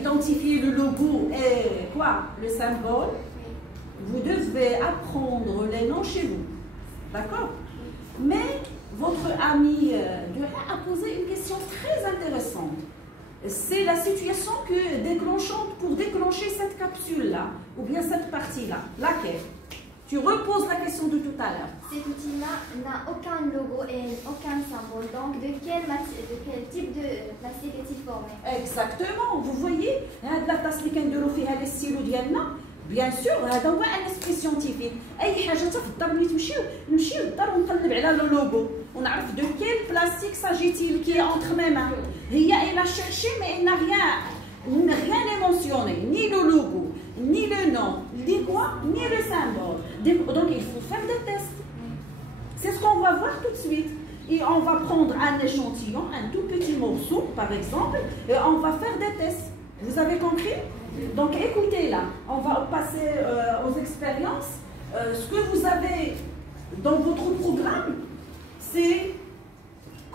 identifier le logo et quoi, le symbole, vous devez apprendre les noms chez vous. D'accord? Mais votre ami a posé une question très intéressante. C'est la situation déclenchante pour déclencher cette capsule-là, ou bien cette partie-là. Laquelle? Tu reposes la question de tout à l'heure. Cet outil-là n'a aucun logo et aucun symbole. Donc, de quel type de plastique est-il formé? Exactement. Vous voyez, la tasse اللي كنديروا فيها لي ستيلو ديالنا بيان سور هذا هو ان اسبري سيونتيفيك. اي حاجه حتى في الدار ملي نمشيو للدار ونقلب على لو لوغو ونعرف دو كيل بلاستيك ساجيتيل كي انتر مي مان. هي elle a cherché mais elle n'a rien mentionné, ni le logo, ni le nom, ni quoi, ni le symbole. Donc il faut faire des tests. C'est ce qu'on va voir tout de suite. Et on va prendre un échantillon, un tout petit morceau par exemple, et on va faire des tests. Vous avez compris? Donc écoutez là, on va passer aux expériences. Ce que vous avez dans votre programme, c'est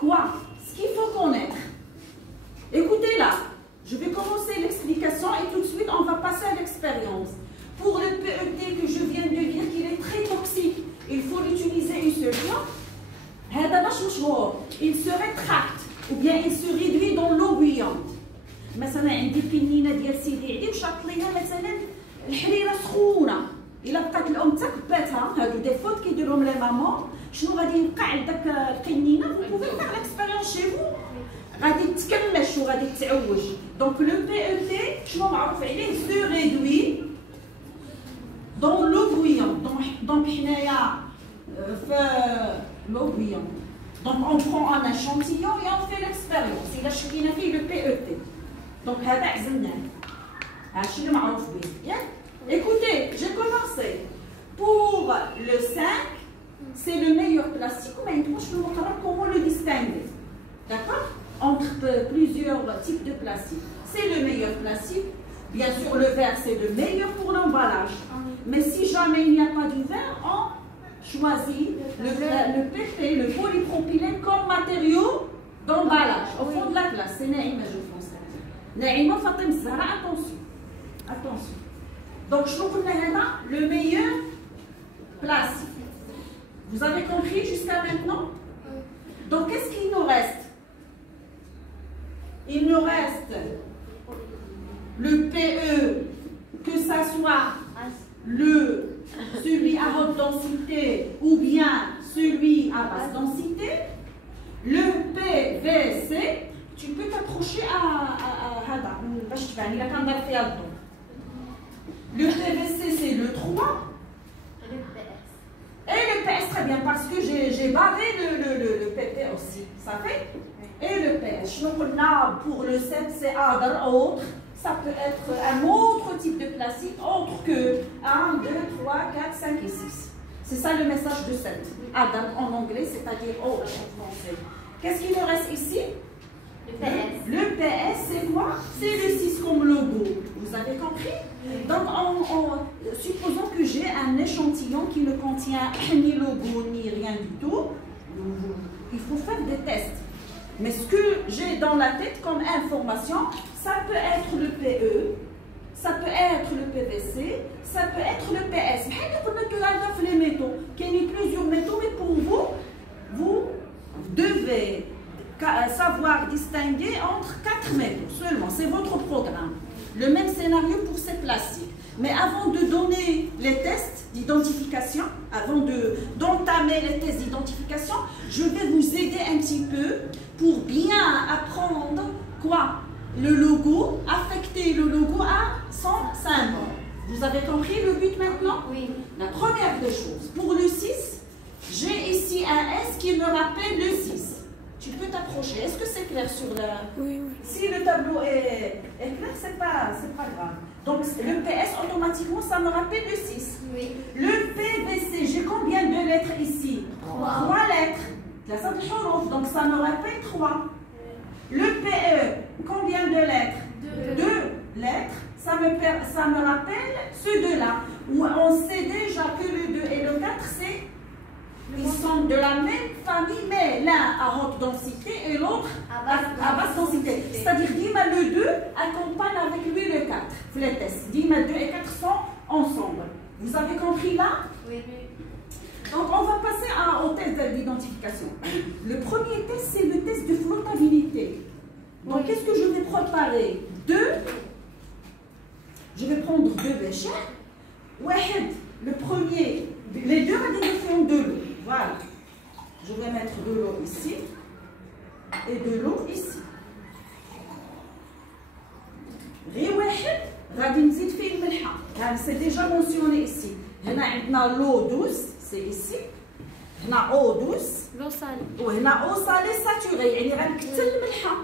quoi? Ce qu'il faut connaître. Écoutez là, je vais commencer l'explication et tout de suite on va passer à l'expérience. Pour le PET que je viens de dire qu'il est très toxique, il faut l'utiliser une seule fois. Il se rétracte ou bien il se réduit dans l'eau bouillante. مثلا عندي بنينه ديال سيدي عدي وشاط ليها مثلا الحريره سخونه الا بقات الام تكباتها هادو دي فوت كيديرهم لي مامون شنو غادي يوقع عندك القنينه vous pouvez faire l'expérience chez vous غادي تكمش وغادي تعوج دونك لو بي او تي شنو معروف عليه سو ريدوي دون لو بويون دونك حنايا في لو بويون دونك اون برون ان اشانتيون et on fait l'expérience الا شكينا فيه لو بي او تي Donc, هذا عزلناه. هادشي اللي معروف به. Écoutez, j'ai commencé. Pour le 5, c'est le meilleur plastique. Mais je vais vous montrer comment le distinguer. D'accord? Entre plusieurs types de plastique. C'est le meilleur plastique. Bien sûr, le verre, c'est le meilleur pour l'emballage. Mais si jamais il n'y a pas de verre, on choisit le PP, le polypropylène comme matériau d'emballage. Au fond de la classe, c'est Naïma, je pense. Naïma Fatim Zahra, attention. Attention. Donc, je vous dis le meilleur plastique. Vous avez compris jusqu'à maintenant? Donc, qu'est-ce qu'il nous reste? Il nous reste le PE, que ça soit celui à haute densité ou bien celui à basse densité. Le PVC, tu peux t'approcher à le PVC c'est le 3 et le PS très bien parce que j'ai barré le PP aussi, ça fait? Et le PS, pour le 7 c'est autre, ça peut être un autre type de plastique autre que 1, 2, 3, 4, 5 et 6. C'est ça le message de 7. Adam en anglais, c'est-à-dire autre en français. Qu'est-ce qu'il nous reste ici? Le PS. Le PS, c'est quoi? C'est le 6 comme logo. Vous avez compris? Donc, supposons que j'ai un échantillon qui ne contient ni logo, ni rien du tout. Il faut faire des tests. Mais ce que j'ai dans la tête comme information, ça peut être le PE, ça peut être le PVC, ça peut être le PS. Les métaux. Il y a plusieurs métaux, mais pour vous, vous devez savoir distinguer entre 4 métaux seulement. C'est votre programme. Le même scénario pour ces plastiques. Mais avant de donner les tests d'identification, avant d'entamer les tests d'identification, je vais vous aider un petit peu pour bien apprendre quoi? Le logo, affecter le logo à son symbole. Vous avez compris le but maintenant? Oui. La première des choses, pour le 6, j'ai ici un S qui me rappelle le 6. Tu peux t'approcher. Est-ce que c'est clair sur la... Oui, oui. Si le tableau est clair, c'est pas grave. Donc le PS, automatiquement, ça me rappelle le 6. Oui. Le PVC, j'ai combien de lettres ici? 3 lettres. Donc ça me rappelle 3. Le PE, combien de lettres? 2 lettres. Ça me rappelle ceux deux-là. Où on sait déjà que le 2 et le 4, c'est... Ils sont de la même famille, mais l'un à haute densité et l'autre à basse densité. C'est-à-dire que le 2 accompagne les tests. Dima 2 et 4 sont ensemble. Vous avez compris là? Oui. Donc on va passer au test d'identification. Le premier test, c'est le test de flottabilité. Donc qu'est-ce que je vais préparer? Je vais prendre 2 béchers. Le premier, les deux font de l'eau. Voilà. Je vais mettre de l'eau ici et de l'eau ici. C'est déjà mentionné ici. On a l'eau douce, c'est ici. On a eau douce. L'eau salée. وهنا eau salée saturée يعني غنكتل الملحه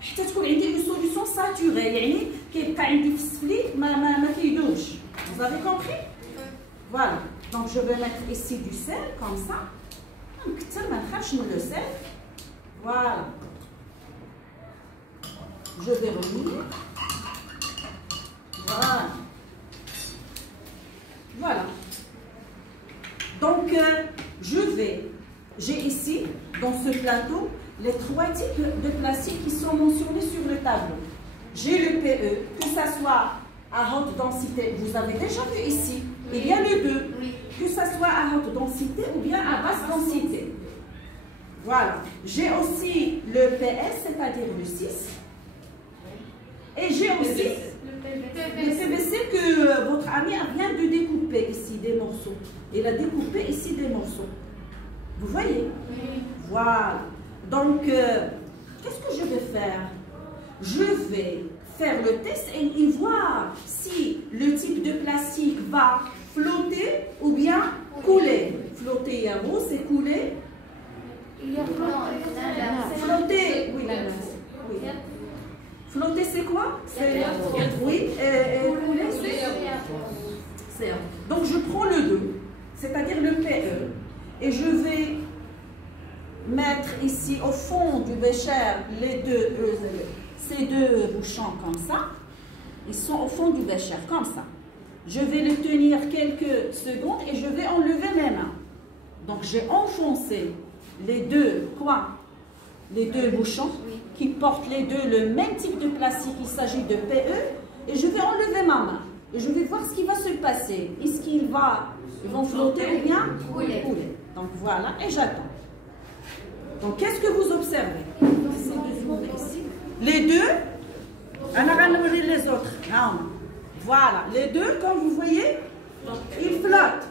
حتى تكون عندي une solution saturée يعني كيبقى عندي في السفلي ما كيدوبش. Vous avez compris? Voilà. Donc je vais mettre ici du sel comme ça. نكتل ما نخافش من le sel. Voilà. Je vais revenir. Voilà. Voilà. Donc, j'ai ici, dans ce plateau, les 3 types de plastique qui sont mentionnés sur le tableau. J'ai le PE, que ça soit à haute densité, vous avez déjà vu ici, il y a le 2, que ça soit à haute densité ou bien à basse densité. Voilà. J'ai aussi le PS, c'est-à-dire le 6. Et j'ai aussi le PVC que votre ami vient de découper ici des morceaux. Il a découpé ici des morceaux. Vous voyez? Voilà. Donc, qu'est-ce que je vais faire? Je vais faire le test et voir si le type de plastique va flotter ou bien couler. Flotter, c'est couler. Flotter, oui, flotter, c'est quoi? Oui, couler, c'est. Donc, je prends le 2, c'est-à-dire le PE, et je vais mettre ici au fond du bécher ces 2 bouchons comme ça. Ils sont au fond du bécher, comme ça. Je vais le tenir quelques secondes et je vais enlever mes mains. Donc, j'ai enfoncé les 2, les 2 bouchons qui portent les 2 le même type de plastique, il s'agit de PE, et je vais enlever ma main. Et je vais voir ce qui va se passer. Est-ce qu'ils vont flotter ou bien couler? Donc voilà, et j'attends. Donc qu'est-ce que vous observez? Les 2, on a regardé les autres. Voilà, les 2, comme vous voyez, ils flottent.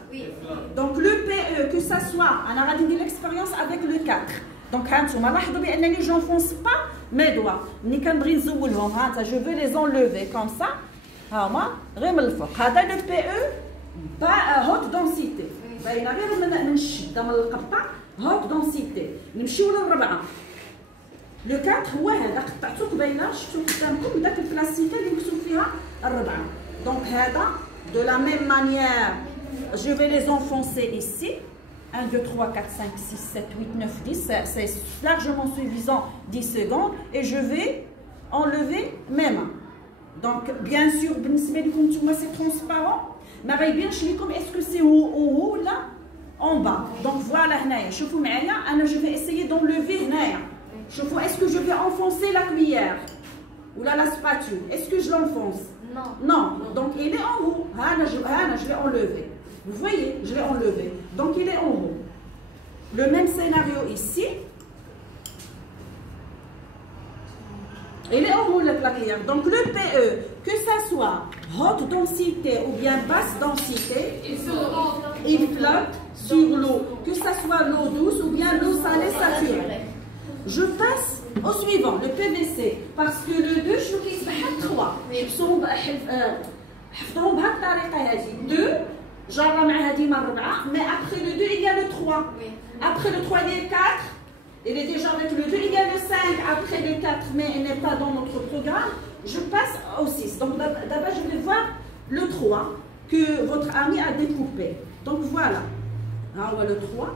Donc le PE, que ça soit, on a regardé l'expérience avec le 4. Donc, je n'enfonce pas mes doigts. Je vais les enlever comme ça. Le PE, haute densité. Haute densité. Le 4, donc, de la même manière, je vais les enfoncer ici. 1, 2, 3, 4, 5, 6, 7, 8, 9, 10, c'est largement suffisant, 10 secondes, et je vais enlever mes mains. Donc, bien sûr, c'est transparent, mais est-ce que c'est au haut ou là, en bas? Donc, voilà, je vais essayer d'enlever. Est-ce que je vais enfoncer la cuillère ou là, la spatule? Est-ce que je l'enfonce? Non. Donc, il est en haut. Je vais enlever. Vous voyez, je l'ai enlevé. Donc, il est en haut. Le même scénario ici. Il est en haut, le plaquillard. Donc, le PE, que ça soit haute densité ou bien basse densité, il flotte sur l'eau. Que ça soit l'eau douce ou bien l'eau salée saturée. Je passe au suivant, le PVC. Parce que le 2, je vais faire 3. Mais après le 2, il y a le 3. Après le 3, il y a le 4. Il est déjà avec le 2, il y a le 5. Après le 4, mais il n'est pas dans notre programme. Je passe au 6. Donc d'abord, je vais voir le 3 que votre ami a découpé. Donc voilà. Le 3.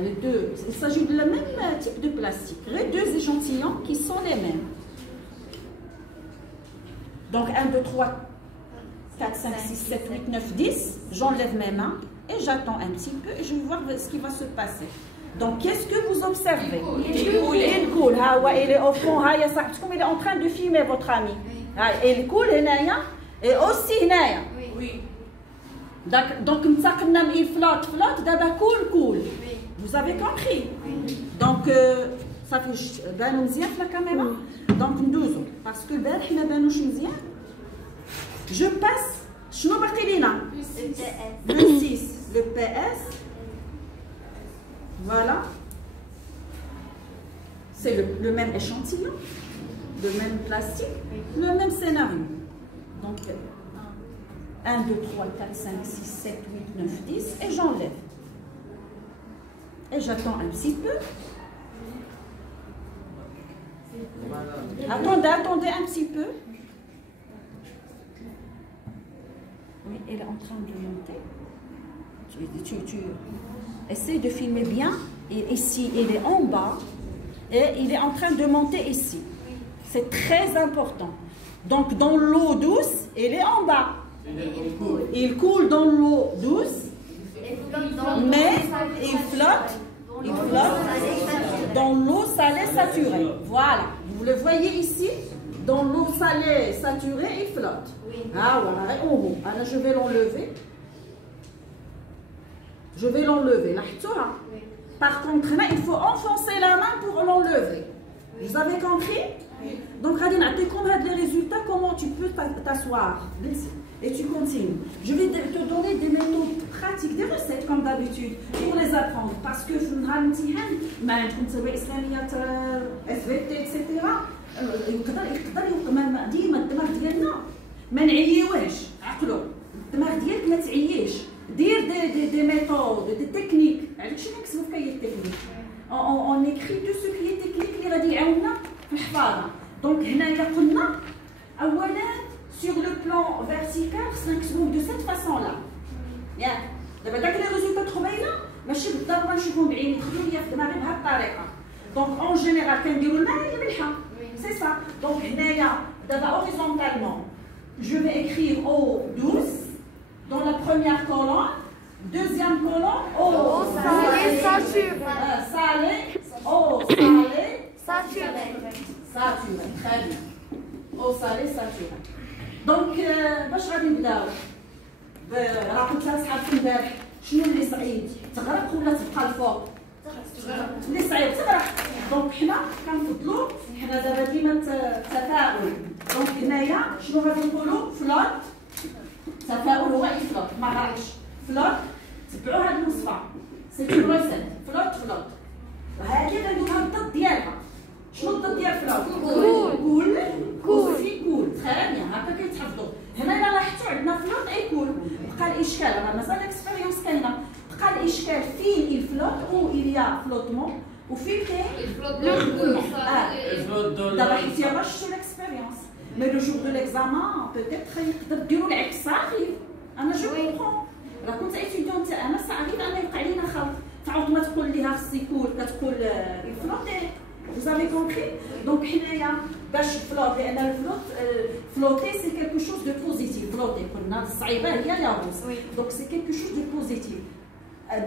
Les 2. Il s'agit de la même type de plastique. Les 2 échantillons qui sont les mêmes. Donc 1, 2, 3. 4, 5, 6, 7, 8, 9, 10. J'enlève mes mains et j'attends un petit peu et je vais voir ce qui va se passer. Donc, qu'est-ce que vous observez? Il coule. Il est au fond. Il est en train de filmer votre ami. هاي الكول هنايا اي اوسي هنايا. وي. دونك انتقلنا من الفلوت دابا كول. Vous avez compris? Donc صافي بانوا مزيان في الكاميرا. دونك ندوزو باسكو البارح ما بانوش مزيان. جو باس شنو باقي لينا؟ le 6 le PS. Voilà. C'est le même échantillon, le même plastique, le même scénario. Donc 1, 2, 3, 4, 5, 6, 7, 8, 9, 10 et j'enlève. Et j'attends un petit peu. Attendez un petit peu. Oui, elle est en train de monter. Tu essaies de filmer bien. Et ici, il est en bas. Et il est en train de monter ici. C'est très important. Donc, dans l'eau douce, il est en bas. Il coule dans l'eau douce. Mais il flotte dans l'eau salée saturée. Voilà. Vous le voyez ici. Dans l'eau salée saturée, il flotte. Ah voilà. Alors, je vais l'enlever. Je vais l'enlever. Par contre, là, il faut enfoncer la main pour l'enlever. Vous avez compris? Donc, Radina, comme les résultats, comment tu peux t'asseoir. Et tu continues. Je vais te donner des méthodes pratiques, des recettes comme d'habitude, pour les apprendre. Parce que je ne SVT, etc. ديما الدماغ ديالنا ما نعييوهش. عقلوا الدماغ ديالك ما تعييش. دير دي ميثود دي تكنيك. علاش كنكتبوا في كاين التكنيك اون ايكري تو سو كي تكنيك اللي غادي يعاوننا في الحفاظه. دونك هنايا قلنا اولا sur le plan vertical خصنا نكتبوه دو سيت فاسون لا ياك. دابا داك لي ريزولتا تخبينا ماشي بالضروره نشوفهم بعيني يدخلوا ليا في دماغي بهذه الطريقه. دونك اون جينيرال كنديروا الماء اللي ملحه سي سا. دونك هنايا دابا اوريزونتالمون je vais écrire eau douce dans la première colonne. Deuxième colonne, eau salée saturée. Salée, eau salée saturée. Saturée, très bien. Eau salée saturée. Donc, باش غادي نبداو؟ راه قلت لصحابكم البارح شنو اللي صعيب؟ تغرق ولا تبقى الفوق؟ اللي صعيب تغرق. دونك حنا كنفضلوا حنا دابا ديما التفاؤل. دونك هنايا شنو غادي نقولوا؟ فلوت. تفاؤل هو يفلوت ما غرقش. فلوت. تبعوا هاد الوصفه سي اون روسيت. فلوت هادي غنديرها الضد ديالها. شنو الضد ديال فلوت؟ كول في كول. تري بيان هكا كيتحفظوا. هنا الا لاحظتوا عندنا فلوت اي كول. بقى الاشكال راه مازال الاكسبيريونس كاينه. بقى الاشكال فين الفلوت او اليا فلوتمون وفين كاين الفلوت. دابا حيت يلاه شفتوا الاكسبيريونس. مي لو جور دو ليكزامان بوتيتر يقدر ديروا العكس صافي. انا جو كومبرون. راه كنت اتيديونت انا صعيب انا يوقع لينا خلط. تعاود ما تقول ليها خص يكون كتقول الفلوتي. Vous avez compris? Donc هنايا باش فلوت لان الفلوت فلوتي سي كيلكو شوز دو بوزيتيف. فلوتي قلنا الصعيبه هي لا روس. دونك سي كيلكو شوز دو بوزيتيف.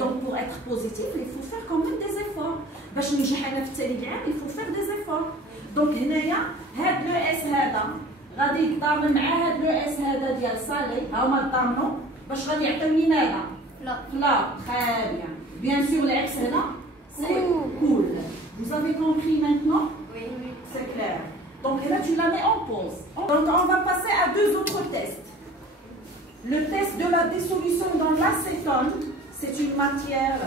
Donc pour être positif, il faut faire quand même des efforts. باش ننجح انا في التالي العام il faut faire des efforts. Donc هنايا هاد لو اس هذا غادي يتضامن مع هاد لو اس هذا ديال صالي. ها هما تضامنوا باش غادي يعطيوني هذا فلوت. Très bien. Bien sûr l'ex هنا c'est cool. Vous avez compris maintenant? Oui. C'est clair. Donc là, tu la mets en pause. Donc on va passer à deux autres tests. Le test de la dissolution dans l'acétone, c'est une matière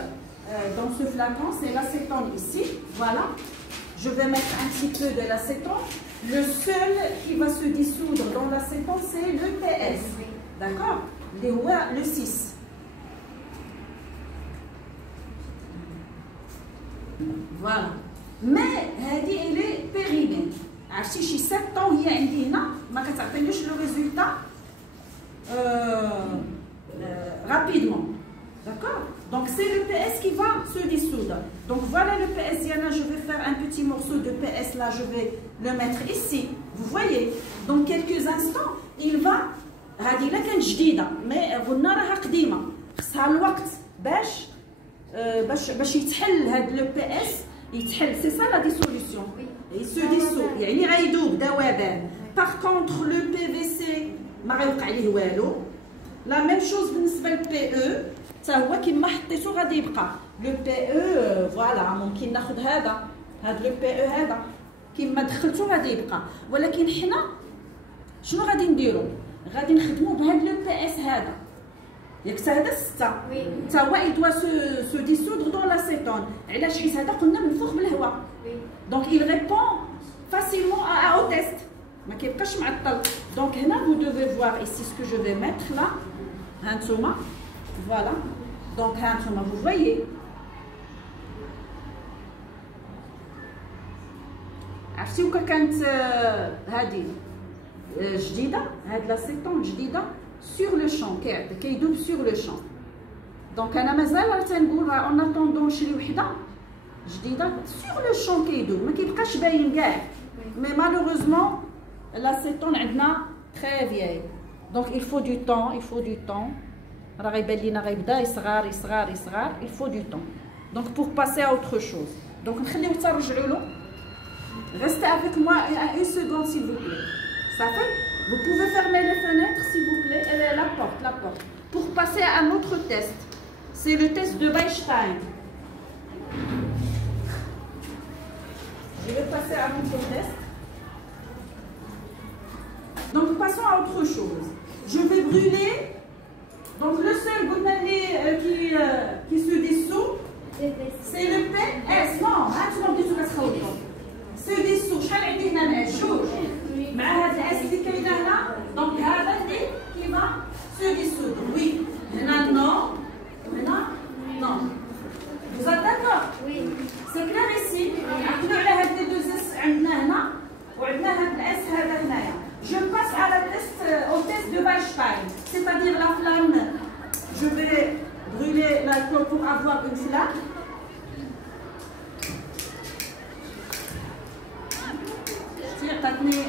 dans ce flacon, c'est l'acétone ici. Voilà. Je vais mettre un petit peu de l'acétone. Le seul qui va se dissoudre dans l'acétone, c'est le PS. D'accord? Le 6. Voilà. Mais هذه elle est périmée. عرفتي شي 7 ans هي عندي هنا ما كتعطينيش لو ريزولتا rapidement. D'accord? Donc c'est le PS qui va se dissoudre. Donc voilà le PS Diana, je vais faire un petit morceau de PS là, je vais le mettre ici. Vous voyez? Dans quelques instants, il va هذه لا كانت جديده مي قلنا راها قديمه خصها الوقت باش يتحل هذا لو بي اس يتحل. سي سا لا ديسوليسيون. il se dissout يعني غيذوب ذوبان. Par contre, le PVC ما غيوقع عليه والو. La même chose بالنسبة للPE حتى هو كيما حطيتو غادي يبقى. لو PE فوالا ممكن ناخذ هذا لو PE هذا كيما دخلتو غادي يبقى، ولكن حنا شنو غادي نديرو؟ غادي نخدمو بهاد لو PS هذا. ياك هذا 6 حتى هو يدوا سو ديسودر دون لاسيتون. علاش؟ حيت هذا قلنا منفوخ بالهواء. دونك il répond facilement au test. ما كيبقاش معطل. دونك هنا vous devez voir ici ce que je vais mettre là. هانتوما فوالا. دونك هانتوما vous voyez. عرفتي وكا كانت هذه جديده، هاد لاسيتون جديده sur le champ كيدوب sur le champ. دونك انا مازال تنقول اون اتوندون نشري وحده جديده sur le champ كيدوب، ما كيبقاش باين كاع. مي مالوغوزمون لاسيتون عندنا très vieille. دونك il faut du temps راه غيبان لينا غيبدا يصغر il faut du temps. دونك pour passer à autre chose. دونك نخليو حتى نرجعوا له. Restez avec moi une seconde s'il vous plaît. Ça fait? Vous pouvez fermer les fenêtres s'il vous plaît et la porte. Pour passer à un autre test. C'est le test de Weinstein. Je vais passer à un autre test. Donc passons à autre chose. Je vais brûler. Donc le seul qui se dissout, c'est le PS. Non, se dissout. شحال عندي هنا العيش؟ جوج. مع هذا العيش اللي كاينه هنا، دونك هذا اللي كيما se dissoudre. Oui. هنا نو، هنا نو. Vous êtes d'accord? Oui. C'est clair ici. عقلوا على هاد لي دو اس عندنا هنا وعندنا هاد الاس هذا هنايا. Je passe à la test, au test de Weinstein, c'est-à-dire la flamme. Je vais brûler l'alcool pour avoir une flamme.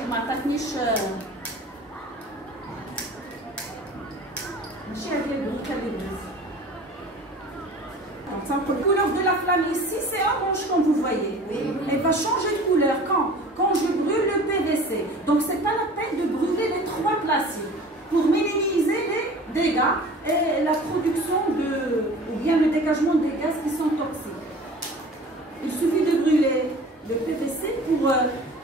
ما عطاتنيش ماشي هذه البركه اللي بغيت. La couleur de la flamme ici c'est orange comme vous voyez. Elle va changer de couleur quand je brûle le PVC. Donc c'est pas la peine de brûler les 3 plastiques pour minimiser les dégâts et la production ou bien le dégagement des gaz qui sont toxiques. Il suffit de brûler le PVC pour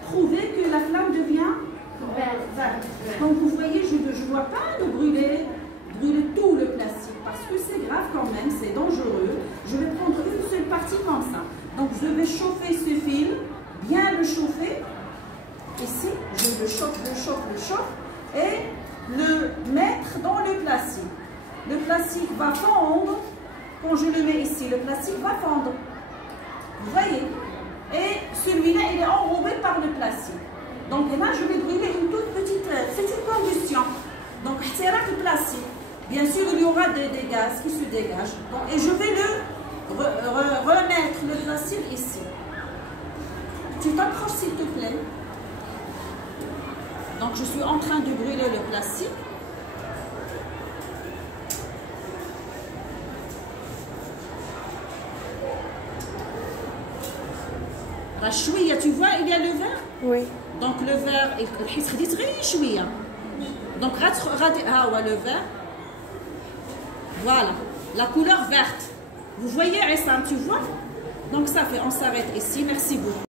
prouver que la flamme devient verte. Donc vous voyez, je ne dois pas le brûler tout le plastique parce que c'est grave quand même, c'est dangereux. Je vais prendre une seule partie comme ça. Donc je vais chauffer ce fil, bien le chauffer. Ici, je le chauffe et le mettre dans le plastique. Le plastique va fondre. Quand je le mets ici, le plastique va fondre. Vous voyez? Et celui-là, il est enrobé par le plastique. Donc là, je vais brûler une toute petite... C'est une combustion. Donc, c'est là le plastique. Bien sûr, il y aura des gaz qui se dégagent. Donc, et je vais remettre le plastique ici. Tu t'approches, s'il te plaît. Donc, je suis en train de brûler le plastique. شويه tu vois il y a le vert. Oui. Donc le vert حيت خديت غير شويه. Donc غادي ها هو le vert. Voilà la couleur verte. Vous voyez Issam, tu vois? Donc ça fait, on s'arrête ici. Merci beaucoup.